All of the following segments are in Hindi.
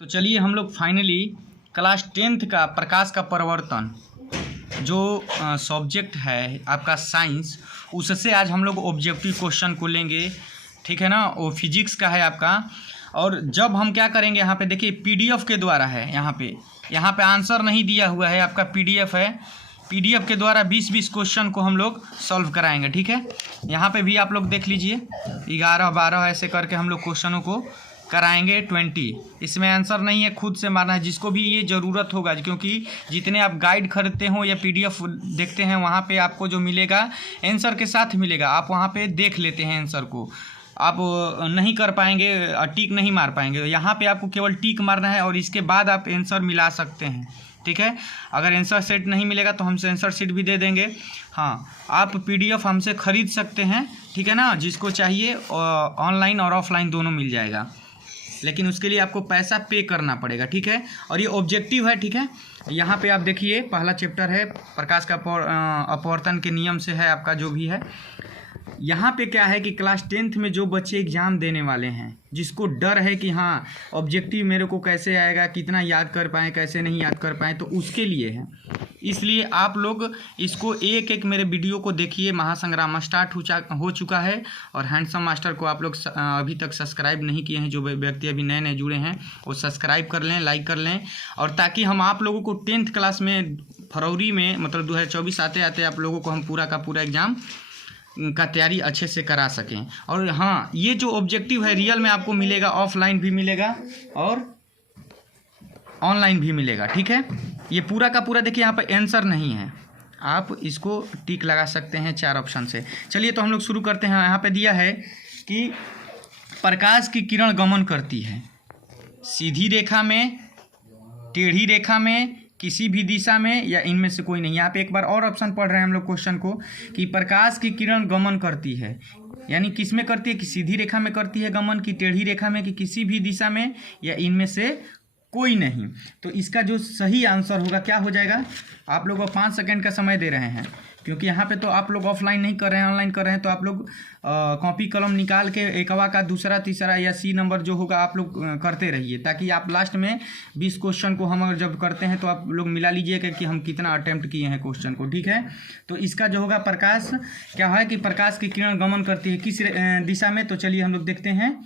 तो चलिए हम लोग फाइनली क्लास 10th का प्रकाश का परिवर्तन जो सब्जेक्ट है आपका साइंस, उससे आज हम लोग ऑब्जेक्टिव क्वेश्चन को लेंगे। ठीक है ना, वो फिजिक्स का है आपका। और जब हम क्या करेंगे, यहाँ पे देखिए पीडीएफ के द्वारा है, यहाँ पे आंसर नहीं दिया हुआ है, आपका पीडीएफ है। पीडीएफ के द्वारा 20-20 क्वेश्चन को हम लोग सॉल्व कराएंगे। ठीक है, यहाँ पे भी आप लोग देख लीजिए 11-12 ऐसे करके हम लोग क्वेश्चनों को कराएंगे 20। इसमें आंसर नहीं है, खुद से मारना है जिसको भी ये ज़रूरत होगा, क्योंकि जितने आप गाइड खरीदते हो या पीडीएफ देखते हैं वहाँ पे आपको जो मिलेगा आंसर के साथ मिलेगा। आप वहाँ पे देख लेते हैं आंसर को, आप नहीं कर पाएंगे, टिक नहीं मार पाएंगे। यहाँ पे आपको केवल टिक मारना है और इसके बाद आप आंसर मिला सकते हैं। ठीक है, अगर आंसर सेट नहीं मिलेगा तो हमसे आंसर शीट भी दे देंगे। हाँ, आप पीडीएफ हमसे ख़रीद सकते हैं। ठीक है ना, जिसको चाहिए ऑनलाइन और ऑफलाइन दोनों मिल जाएगा, लेकिन उसके लिए आपको पैसा पे करना पड़ेगा। ठीक है, और ये ऑब्जेक्टिव है। ठीक है, यहाँ पे आप देखिए पहला चैप्टर है प्रकाश का अपवर्तन के नियम से है आपका जो भी है। यहाँ पे क्या है कि क्लास 10th में जो बच्चे एग्ज़ाम देने वाले हैं, जिसको डर है कि हाँ ऑब्जेक्टिव मेरे को कैसे आएगा, कितना याद कर पाएँ कैसे नहीं याद कर पाएँ, तो उसके लिए है। इसलिए आप लोग इसको एक एक मेरे वीडियो को देखिए। महासंग्राम स्टार्ट हो चुका है और हैंडसम मास्टर को आप लोग अभी तक सब्सक्राइब नहीं किए हैं, जो व्यक्ति अभी नए नए जुड़े हैं वो सब्सक्राइब कर लें, लाइक कर लें, और ताकि हम आप लोगों को 10th क्लास में फरवरी में मतलब 2024 आते आते आप लोगों को हम पूरा का पूरा एग्ज़ाम का तैयारी अच्छे से करा सकें। और हाँ, ये जो ऑब्जेक्टिव है रियल में आपको मिलेगा, ऑफलाइन भी मिलेगा और ऑनलाइन भी मिलेगा। ठीक है, ये पूरा का पूरा देखिए यहाँ पर आंसर नहीं है, आप इसको टिक लगा सकते हैं 4 ऑप्शन से। चलिए तो हम लोग शुरू करते हैं। यहाँ पे दिया है कि प्रकाश की किरण गमन करती है सीधी रेखा में, टेढ़ी रेखा में, किसी भी दिशा में, या इनमें से कोई नहीं। यहाँ पे एक बार और ऑप्शन पढ़ रहे हैं हम लोग क्वेश्चन को कि प्रकाश की किरण गमन करती है, यानी किस में करती है, कि सीधी रेखा में करती है गमन, की टेढ़ी रेखा में, कि किसी भी दिशा में, या इनमें से कोई नहीं। तो इसका जो सही आंसर होगा क्या हो जाएगा, आप लोगों को 5 सेकंड का समय दे रहे हैं, क्योंकि यहाँ पे तो आप लोग ऑफलाइन नहीं कर रहे हैं, ऑनलाइन कर रहे हैं। तो आप लोग कॉपी कलम निकाल के एकवा का दूसरा तीसरा या सी नंबर जो होगा आप लोग करते रहिए, ताकि आप लास्ट में 20 क्वेश्चन को हम जब करते हैं तो आप लोग मिला लीजिएगा कि हम कितना अटेम्प्ट किए हैं क्वेश्चन को। ठीक है, तो इसका जो होगा प्रकाश क्या है कि प्रकाश की किरण गमन करती है किस दिशा में, तो चलिए हम लोग देखते हैं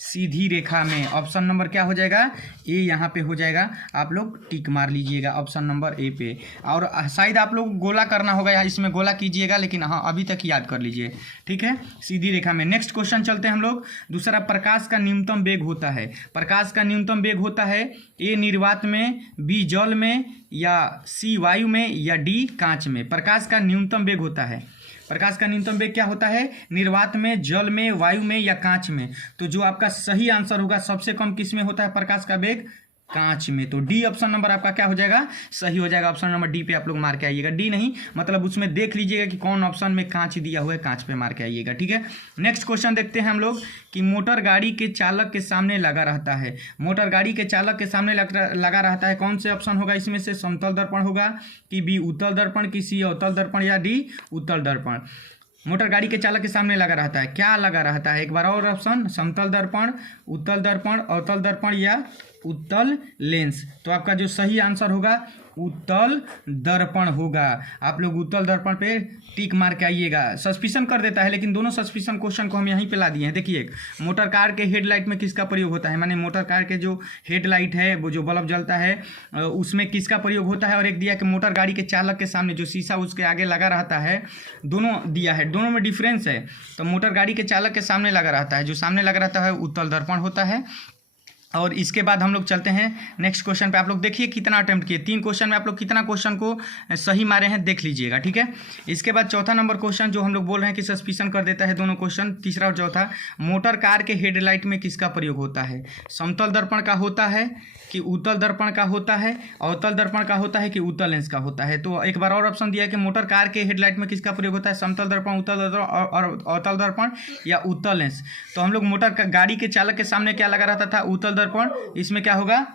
सीधी रेखा में। ऑप्शन नंबर क्या हो जाएगा, ए यहाँ पे हो जाएगा। आप लोग टिक मार लीजिएगा ऑप्शन नंबर ए पे, और शायद आप लोग गोला करना होगा, यहाँ इसमें गोला कीजिएगा, लेकिन हाँ अभी तक याद कर लीजिए। ठीक है, सीधी रेखा में। नेक्स्ट क्वेश्चन चलते हैं हम लोग। दूसरा, प्रकाश का न्यूनतम वेग होता है, प्रकाश का न्यूनतम वेग होता है ए निर्वात में, बी जल में, या सी वायु में, या डी कांच में। प्रकाश का न्यूनतम वेग होता है, प्रकाश का न्यूनतम वेग क्या होता है, निर्वात में, जल में, वायु में, या कांच में। तो जो आपका सही आंसर होगा, सबसे कम किस में होता है प्रकाश का वेग, कांच में। तो डी ऑप्शन नंबर आपका क्या हो जाएगा, सही हो जाएगा। ऑप्शन नंबर डी पे आप लोग मार के आइएगा, डी नहीं मतलब उसमें देख लीजिएगा कि कौन ऑप्शन में कांच दिया हुआ है, कांच पे मार के आइएगा। ठीक है, नेक्स्ट क्वेश्चन देखते हैं हम लोग कि मोटर गाड़ी के चालक के सामने लगा रहता है, मोटर गाड़ी के चालक के सामने लगा रहता है, कौन से ऑप्शन होगा इसमें से, समतल दर्पण होगा, कि बी उत्तल दर्पण, कि सी अवतल दर्पण, या डी उत्तल दर्पण। मोटर गाड़ी के चालक के सामने लगा रहता है, क्या लगा रहता है, एक बार और ऑप्शन, समतल दर्पण, उत्तल दर्पण, अवतल दर्पण, या उत्तल लेंस। तो आपका जो सही आंसर होगा उत्तल दर्पण होगा। आप लोग उत्तल दर्पण पे टिक मार के आइएगा। सस्पिशन कर देता है, लेकिन दोनों सस्पिशन क्वेश्चन को हम यहीं पे ला दिए हैं। देखिए, मोटर कार के हेडलाइट में किसका प्रयोग होता है, माने मोटर कार के जो हेडलाइट है, वो जो बल्ब जलता है उसमें किसका प्रयोग होता है, और एक दिया कि मोटर गाड़ी के चालक के सामने जो शीशा उसके आगे लगा रहता है, दोनों दिया है, दोनों में डिफरेंस है। तो मोटर गाड़ी के चालक के सामने लगा रहता है, जो सामने लगा रहता है उत्तल दर्पण होता है। और इसके बाद हम लोग चलते हैं नेक्स्ट क्वेश्चन पे। आप लोग देखिए कितना अटेम्प्ट किए, 3 क्वेश्चन में आप लोग कितना क्वेश्चन को सही मारे हैं देख लीजिएगा। ठीक है, इसके बाद चौथा नंबर क्वेश्चन जो हम लोग बोल रहे हैं कि सस्पिशन कर देता है दोनों क्वेश्चन, तीसरा और चौथा, मोटर कार के हेडलाइट में किसका प्रयोग होता है, समतल दर्पण का होता है, कि उत्तल दर्पण का होता है, अवतल दर्पण का होता है, कि उत्तल लेंस का होता है। तो एक बार और ऑप्शन दिया है कि मोटर कार के हेडलाइट में किसका प्रयोग होता है, समतल दर्पण, उत्तल दर्पण और अवतल दर्पण, या उत्तल लेंस। तो हम लोग मोटर गाड़ी के चालक के सामने क्या लगा रहता था, उत्तल दर्पण, इसमें क्या होगा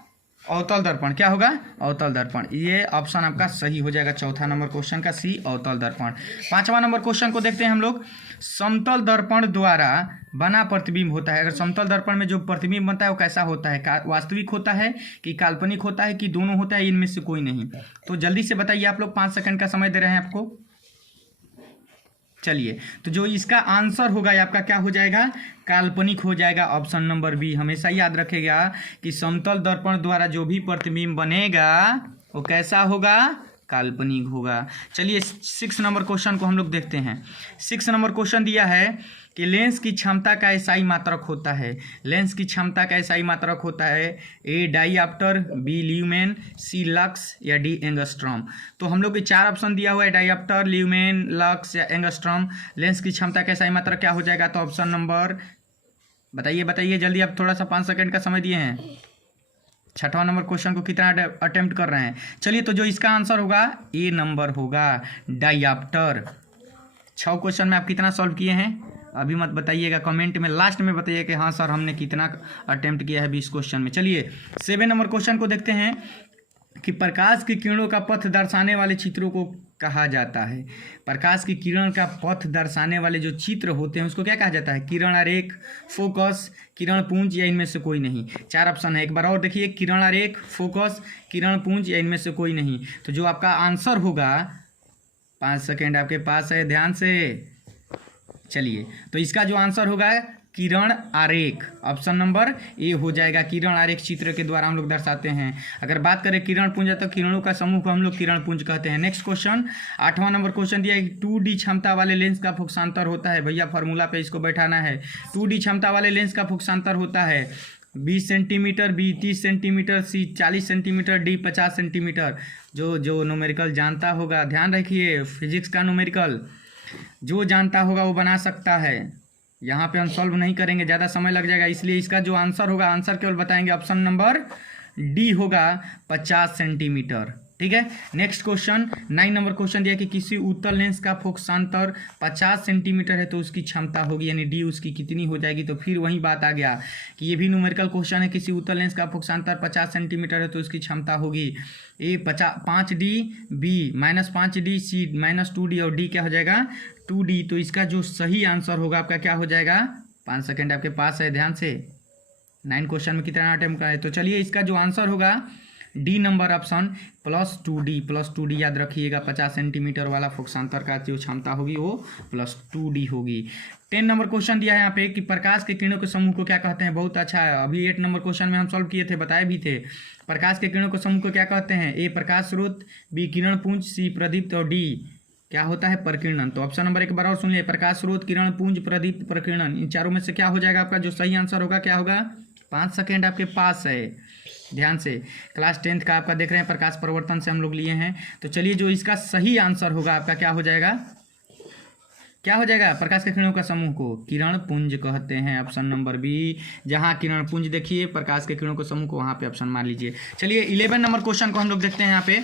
अवतल दर्पण, क्या होगा? अवतल दर्पण। ये ऑप्शन आपका सही हो जाएगा चौथा नंबर क्वेश्चन का, सी अवतल दर्पण। पांचवा नंबर क्वेश्चन को देखते हैं हम लोग। समतल दर्पण द्वारा बना प्रतिबिंब होता है। अगर समतल दर्पण में जो प्रतिबिंब बनता है वो कैसा होता है? वास्तविक होता है कि काल्पनिक होता है कि दोनों होता है? इनमें से कोई नहीं। तो जल्दी से बताइए, आप लोग 5 सेकंड का समय दे रहे हैं आपको। चलिए, तो जो इसका आंसर होगा ये आपका क्या हो जाएगा? काल्पनिक हो जाएगा। Option number B. हमेशा याद रखेगा कि समतल दर्पण द्वारा जो भी प्रतिबिंब बनेगा वो कैसा होगा? काल्पनिक होगा। चलिए 6 नंबर क्वेश्चन को हम लोग देखते हैं। 6 नंबर क्वेश्चन दिया है कि लेंस की क्षमता का एसआई मात्रक होता है। लेंस की क्षमता का एसआई मात्रक होता है ए डाईऑप्टर, बी ल्यूमेन, सी लक्स या डी एंगस्ट्रॉम। तो हम लोग के 4 ऑप्शन दिया हुआ है, डाईऑप्टर, ल्यूमेन, लक्स या एंगस्ट्रॉम। लेंस की क्षमता का एसआई मात्रक क्या हो जाएगा? तो ऑप्शन नंबर बताइए जल्दी। आप थोड़ा सा 5 सेकंड का समय दिए हैं। 6वां नंबर क्वेश्चन को कितना अटेम्प्ट कर रहे हैं? चलिए, तो जो इसका आंसर होगा ए नंबर होगा, डाईऑप्टर। 6 क्वेश्चन में आप कितना सॉल्व किए हैं अभी मत बताइएगा, कमेंट में लास्ट में बताइए कि हाँ सर हमने कितना अटेम्प्ट किया है 20 क्वेश्चन में। चलिए 7 नंबर क्वेश्चन को देखते हैं कि प्रकाश की किरणों का पथ दर्शाने वाले चित्रों को कहा जाता है। प्रकाश की किरण का पथ दर्शाने वाले जो चित्र होते हैं उसको क्या कहा जाता है? किरण आरेख, फोकस, किरण पुंज या इनमें से कोई नहीं। 4 ऑप्शन है, एक बार और देखिए। किरण आरेख, फोकस, किरण पुंज या इनमें से कोई नहीं। तो जो आपका आंसर होगा, 5 सेकेंड आपके पास है, ध्यान से। चलिए, तो इसका जो आंसर होगा किरण आरेख, ऑप्शन नंबर ए हो जाएगा। किरण आरेख चित्र के द्वारा हम लोग दर्शाते हैं। अगर बात करें किरण पुंज, तो किरणों का समूह को हम लोग किरण पुंज कहते हैं। नेक्स्ट क्वेश्चन, 8वां नंबर क्वेश्चन दिया है कि 2D क्षमता वाले लेंस का फोकसांतर होता है। भैया फॉर्मूला पे इसको बैठाना है। 2D क्षमता वाले लेंस का फोकसांतर होता है 20 सेंटीमीटर, बी 30 सेंटीमीटर, सी 40 सेंटीमीटर, डी 50 सेंटीमीटर। जो न्यूमेरिकल जानता होगा, ध्यान रखिए फिजिक्स का न्यूमेरिकल जो जानता होगा वो बना सकता है। यहाँ पे हम सॉल्व नहीं करेंगे, ज़्यादा समय लग जाएगा, इसलिए इसका जो आंसर होगा, आंसर केवल बताएंगे। ऑप्शन नंबर डी होगा 50 सेंटीमीटर। ठीक है। नेक्स्ट क्वेश्चन 9 नंबर क्वेश्चन दिया कि किसी उत्तल लेंस का फोकसांतर 50 सेंटीमीटर है तो उसकी क्षमता होगी, यानी डी उसकी कितनी हो जाएगी। तो फिर वही बात आ गया कि ये भी न्यूमेरिकल क्वेश्चन है। किसी उत्तल लेंस का फोकसांतर 50 सेंटीमीटर है तो उसकी क्षमता होगी ए 5D, बी -5D, सी -2D और डी क्या हो जाएगा 2D। तो इसका जो सही आंसर होगा आपका क्या हो जाएगा? 5 सेकेंड आपके पास है, ध्यान से। 9 क्वेश्चन में कितना अटेम्प्ट का है? तो चलिए इसका जो आंसर होगा डी नंबर ऑप्शन +2D याद रखिएगा। 50 सेंटीमीटर वाला फोकसांतर का जो क्षमता होगी वो +2D होगी। 10 नंबर क्वेश्चन दिया है यहाँ पे कि प्रकाश के किरणों के समूह को क्या कहते हैं। बहुत अच्छा है, अभी 8 नंबर क्वेश्चन में हम सॉल्व किए थे, बताए भी थे। प्रकाश के किरणों के समूह को क्या कहते हैं? ए प्रकाश स्रोत, बी किरण पुंज, सी प्रदीप्त और डी क्या होता है? प्रकीर्णन। तो ऑप्शन नंबर एक बार और सुन लिए, प्रकाश स्रोत, किरण पुंज, प्रदीप्त, प्रकीर्णन। इन चारों में से क्या हो जाएगा आपका जो सही आंसर होगा? क्या होगा? 5 सेकेंड आपके पास है, ध्यान से। क्लास 10th का आपका देख रहे हैं, प्रकाश परिवर्तन से हम लोग लिए हैं। तो चलिए जो इसका सही आंसर होगा आपका क्या हो जाएगा? क्या हो जाएगा? प्रकाश के किरणों का समूह को किरण पुंज कहते हैं, ऑप्शन नंबर बी। जहां किरण पुंज देखिए प्रकाश के किरणों के समूह को, वहां पे ऑप्शन मान लीजिए। चलिए 11 नंबर क्वेश्चन को हम लोग देखते हैं। यहाँ पे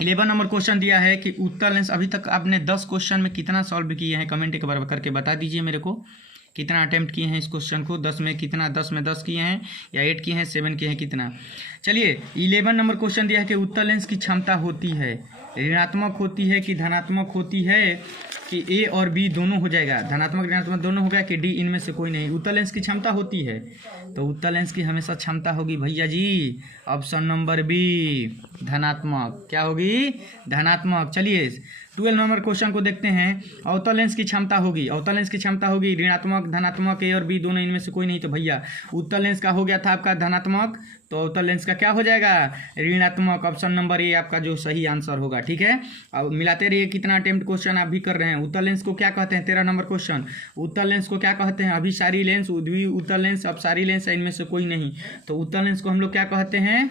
11 नंबर क्वेश्चन दिया है कि उत्तल लेंस। अभी तक आपने 10 क्वेश्चन में कितना सॉल्व किए हैं कमेंट एक बार करके बता दीजिए मेरे को। कितना अटेम्प्ट किए हैं इस क्वेश्चन को? 10 में कितना? 10 में 10 किए हैं या 8 किए हैं, 7 किए हैं, कितना? चलिए 11 नंबर क्वेश्चन दिया है कि उत्तल लेंस की क्षमता होती है ऋणात्मक होती है कि धनात्मक होती है, कि ए और बी दोनों हो जाएगा, धनात्मक ऋणात्मक दोनों होगा, कि डी इनमें से कोई नहीं। उत्तल लेंस की क्षमता होती है तो उत्तल लेंस की हमेशा क्षमता होगी भैया जी, ऑप्शन नंबर बी धनात्मक। क्या होगी? धनात्मक। चलिए 12 नंबर क्वेश्चन को देखते हैं। अवतल लेंस की क्षमता होगी, अवतल लेंस की क्षमता होगी ऋणात्मक, धनात्मक, ए और बी दोनों इनमें से कोई नहीं। तो भैया उत्तल लेंस का हो गया था आपका धनात्मक, तो अवतल लेंस का क्या हो जाएगा? ऋणात्मक। ऑप्शन नंबर ए आपका जो सही आंसर होगा। ठीक है, अब मिलाते रहिए कितना अटेम्प्ट क्वेश्चन आप भी कर रहे हैं। उत्तल लेंस को क्या कहते हैं? 13 नंबर क्वेश्चन, उत्तल लेंस को क्या कहते हैं? अभिसारी लेंस, द्वि उत्तल लेंस, अपसारी लेंस, इनमें से कोई नहीं। तो उत्तल लेंस को हम लोग क्या कहते हैं?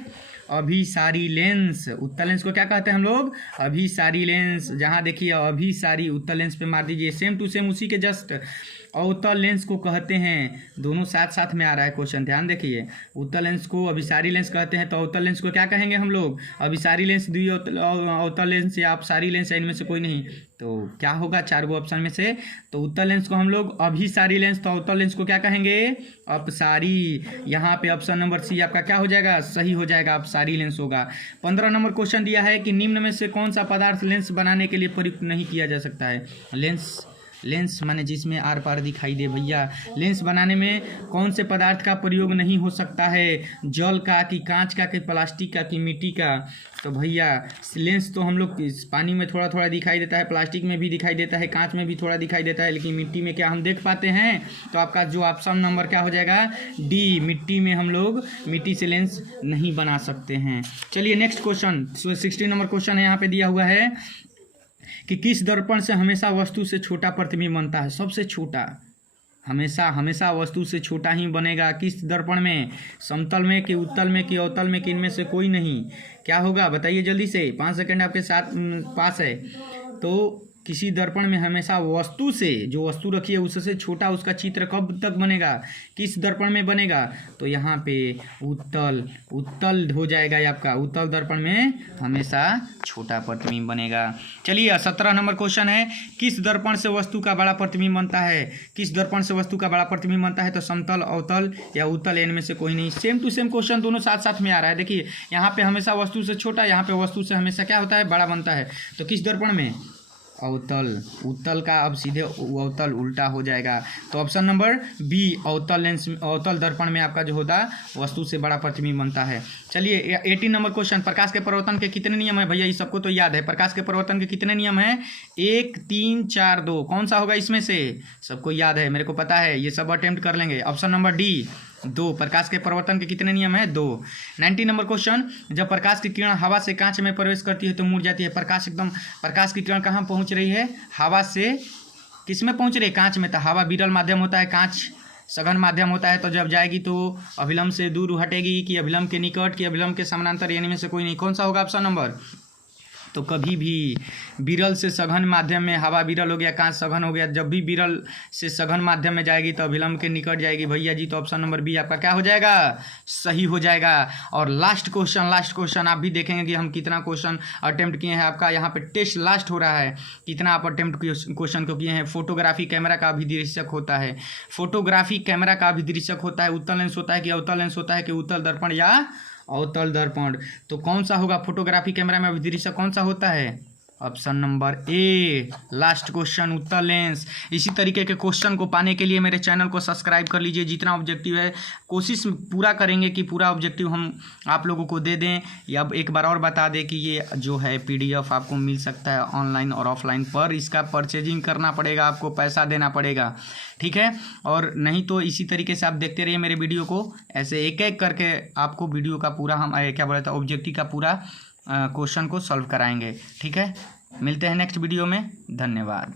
अभिसारी लेंस। उत्तल लेंस को क्या कहते हैं हम लोग? अभिसारी लेंस। जहां देखिए अभिसारी, उत्तल लेंस पे मार दीजिए, सेम टू सेम उसी के जस्ट अवतल लेंस को कहते हैं? दोनों साथ साथ में आ रहा है क्वेश्चन, ध्यान देखिए। उत्तल लेंस को अभिसारी लेंस कहते हैं, तो अवतल लेंस को क्या कहेंगे हम लोग? अभिसारी लेंस, अवतल लेंस या अपसारी लेंस, इनमें से कोई नहीं। तो क्या होगा 4 गो ऑप्शन में से? तो उत्तल लेंस को हम लोग अभिसारी लेंस, तो अवतल लेंस को क्या कहेंगे? अपसारी। यहाँ पे ऑप्शन नंबर सी आपका क्या हो जाएगा? सही हो जाएगा, अपसारी लेंस होगा। 15 नंबर क्वेश्चन दिया है कि निम्न में से कौन सा पदार्थ लेंस बनाने के लिए प्रयुक्त नहीं किया जा सकता है? लेंस माने जिसमें आर पार दिखाई दे भैया। लेंस बनाने में कौन से पदार्थ का प्रयोग नहीं हो सकता है? जल का, कि कांच का, कि प्लास्टिक का, कि मिट्टी का? तो भैया लेंस तो हम लोग पानी में थोड़ा थोड़ा दिखाई देता है, प्लास्टिक में भी दिखाई देता है, कांच में भी थोड़ा दिखाई देता है, लेकिन मिट्टी में क्या हम देख पाते हैं? तो आपका जो ऑप्शन नंबर क्या हो जाएगा? डी। मिट्टी में हम लोग मिट्टी से लेंस नहीं बना सकते हैं। चलिए नेक्स्ट क्वेश्चन, 16 नंबर क्वेश्चन है, यहाँ पे दिया हुआ है कि किस दर्पण से हमेशा वस्तु से छोटा प्रतिबिंब बनता है? सबसे छोटा, हमेशा वस्तु से छोटा ही बनेगा। किस दर्पण में? समतल में, कि उत्तल में, कि अवतल में, कि इनमें से कोई नहीं? क्या होगा बताइए जल्दी से, 5 सेकंड आपके साथ पास है। तो किसी दर्पण में हमेशा वस्तु से, जो वस्तु रखी है उससे छोटा उसका चित्र कब तक बनेगा? किस दर्पण में बनेगा? तो यहाँ पे उत्तल हो जाएगा आपका। उत्तल दर्पण में हमेशा छोटा प्रतिबिंब बनेगा। चलिए 17 नंबर क्वेश्चन है, किस दर्पण से वस्तु का बड़ा प्रतिबिंब बनता है? किस दर्पण से वस्तु का बड़ा प्रतिबिंब बनता है? तो समतल, अवतल या उत्तल, इनमें से कोई नहीं। सेम टू सेम क्वेश्चन दोनों साथ साथ में आ रहा है। देखिए यहाँ पे हमेशा वस्तु से छोटा, यहाँ पे वस्तु से हमेशा क्या होता है? बड़ा बनता है। तो किस दर्पण में? अवतल। उत्तल का अब सीधे अवतल उल्टा हो जाएगा। तो ऑप्शन नंबर बी, अवतल लेंस, अवतल दर्पण में आपका जो होता वस्तु से बड़ा प्रतिबिंब बनता है। चलिए 18 नंबर क्वेश्चन, प्रकाश के परावर्तन के कितने नियम है? भैया ये सबको तो याद है। प्रकाश के परावर्तन के कितने नियम हैं? 1, 3, 4, 2। कौन सा होगा इसमें से? सबको याद है, मेरे को पता है, ये सब अटेम्प्ट कर लेंगे। Option number D, 2। प्रकाश के परावर्तन के कितने नियम है? 2। 19 नंबर क्वेश्चन, जब प्रकाश की किरण हवा से कांच में प्रवेश करती है तो मुड़ जाती है। प्रकाश की किरण कहाँ पहुँच रही है? हवा से किस में पहुँच रही है? कांच में। तो हवा विरल माध्यम होता है, कांच सघन माध्यम होता है। तो जब जाएगी तो अभिलंब से दूर हटेगी, कि अभिलंब के निकट, कि अभिलंब के समानांतर, यानी में से कोई नहीं। कौन सा होगा ऑप्शन नंबर? तो कभी भी विरल से सघन माध्यम में, हवा विरल हो गया, कांच सघन हो गया, जब भी विरल से सघन माध्यम में जाएगी तो अभिलंब के निकट जाएगी भैया जी। तो ऑप्शन नंबर बी आपका क्या हो जाएगा? सही हो जाएगा। और लास्ट क्वेश्चन आप भी देखेंगे कि हम कितना क्वेश्चन अटेम्प्ट किए हैं। आपका यहाँ पे टेस्ट लास्ट हो रहा है, कितना आप अटेम्प्ट क्वेश्चन को किए हैं। फोटोग्राफी कैमरा का अभिदृश्यक होता है, फोटोग्राफी कैमरा का अभिदृश्यक होता है, उत्तल लेंस होता है कि अवतल लेंस होता है, कि उत्तल दर्पण या अवतल दर्पण? तो कौन सा होगा? फोटोग्राफी कैमरा में अभिदृश्यक कौन सा होता है? Option number A, last question, उत्तल लेंस। इसी तरीके के क्वेश्चन को पाने के लिए मेरे चैनल को सब्सक्राइब कर लीजिए। जितना ऑब्जेक्टिव है कोशिश पूरा करेंगे कि पूरा ऑब्जेक्टिव हम आप लोगों को दे दें। या एक बार और बता दें कि ये जो है PDF आपको मिल सकता है ऑनलाइन और ऑफलाइन, पर इसका परचेजिंग करना पड़ेगा, आपको पैसा देना पड़ेगा, ठीक है। और नहीं तो इसी तरीके से आप देखते रहिए मेरे वीडियो को, ऐसे एक एक करके आपको वीडियो का पूरा हम क्या बोला था ऑब्जेक्टिव का पूरा क्वेश्चन को सॉल्व कराएंगे, ठीक है। मिलते हैं नेक्स्ट वीडियो में, धन्यवाद।